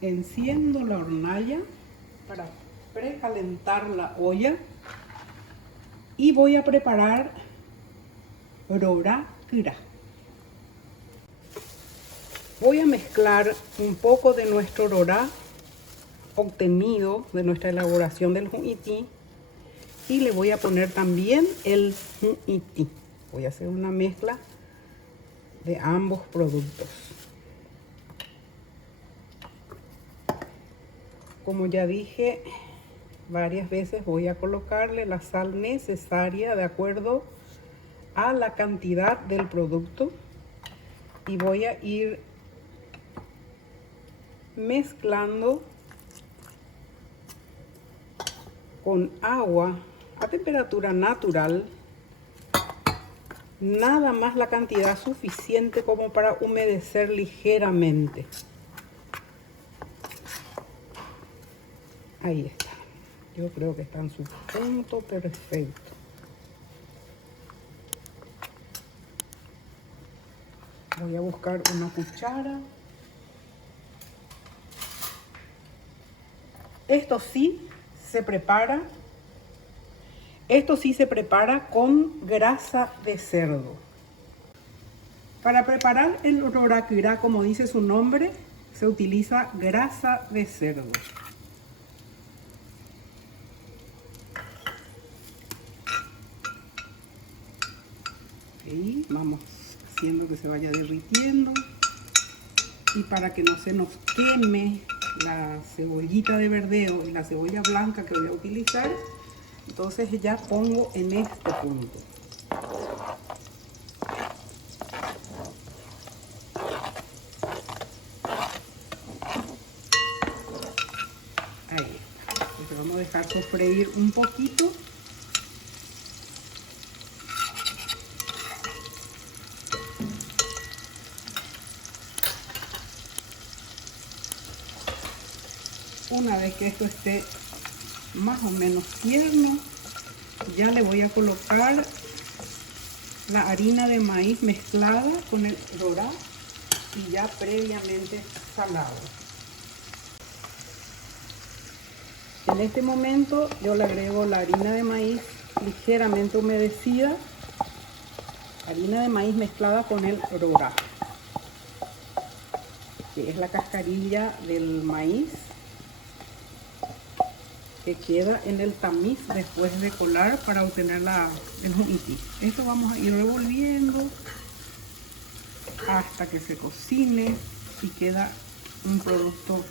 Enciendo la hornalla para precalentar la olla y voy a preparar rora kira. Voy a mezclar un poco de nuestro rora obtenido de nuestra elaboración del hu'iti y le voy a poner también el hu'iti. Voy a hacer una mezcla de ambos productos. Como ya dije varias veces, voy a colocarle la sal necesaria de acuerdo a la cantidad del producto y voy a ir mezclando con agua a temperatura natural, nada más la cantidad suficiente como para humedecer ligeramente. Ahí está. Yo creo que está en su punto perfecto. Voy a buscar una cuchara. Esto sí se prepara con grasa de cerdo. Para preparar el rora kira, como dice su nombre, se utiliza grasa de cerdo. Y vamos haciendo que se vaya derritiendo, y para que no se nos queme la cebollita de verdeo y la cebolla blanca que voy a utilizar, entonces ya pongo en este punto. Ahí está. Entonces vamos a dejar sofreír un poquito. Una vez que esto esté más o menos tierno, ya le voy a colocar la harina de maíz mezclada con el rora y ya previamente salado. En este momento yo le agrego la harina de maíz ligeramente humedecida, harina de maíz mezclada con el rora, que es la cascarilla del maíz que queda en el tamiz después de colar para obtener el hu'iti. Esto vamos a ir revolviendo hasta que se cocine y queda un producto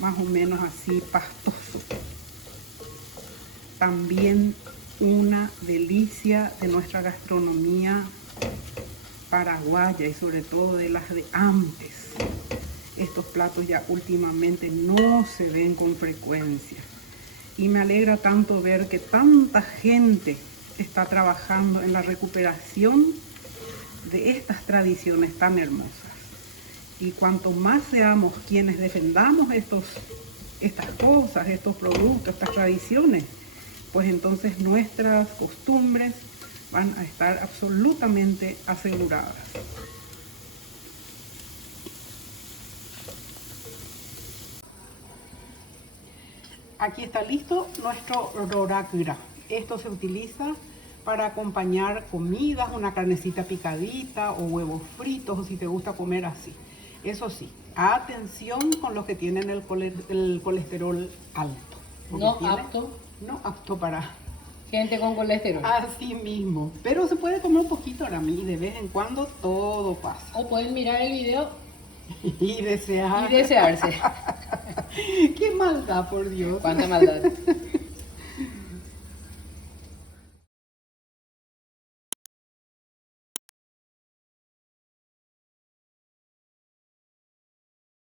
más o menos así pastoso. También una delicia de nuestra gastronomía paraguaya y sobre todo de las de antes. Estos platos ya últimamente no se ven con frecuencia y me alegra tanto ver que tanta gente está trabajando en la recuperación de estas tradiciones tan hermosas. Y cuanto más seamos quienes defendamos estas cosas, estos productos, estas tradiciones, pues entonces nuestras costumbres van a estar absolutamente aseguradas. Aquí está listo nuestro rora kira. Esto se utiliza para acompañar comidas, una carnecita picadita o huevos fritos, o si te gusta comer así. Eso sí, atención con los que tienen el colesterol alto. No apto para gente con colesterol. Así mismo. Pero se puede comer un poquito ahora mí, de vez en cuando todo pasa. O pueden mirar el video y desear. y desearse. ¡Qué maldad, por Dios! ¡Cuánta maldad!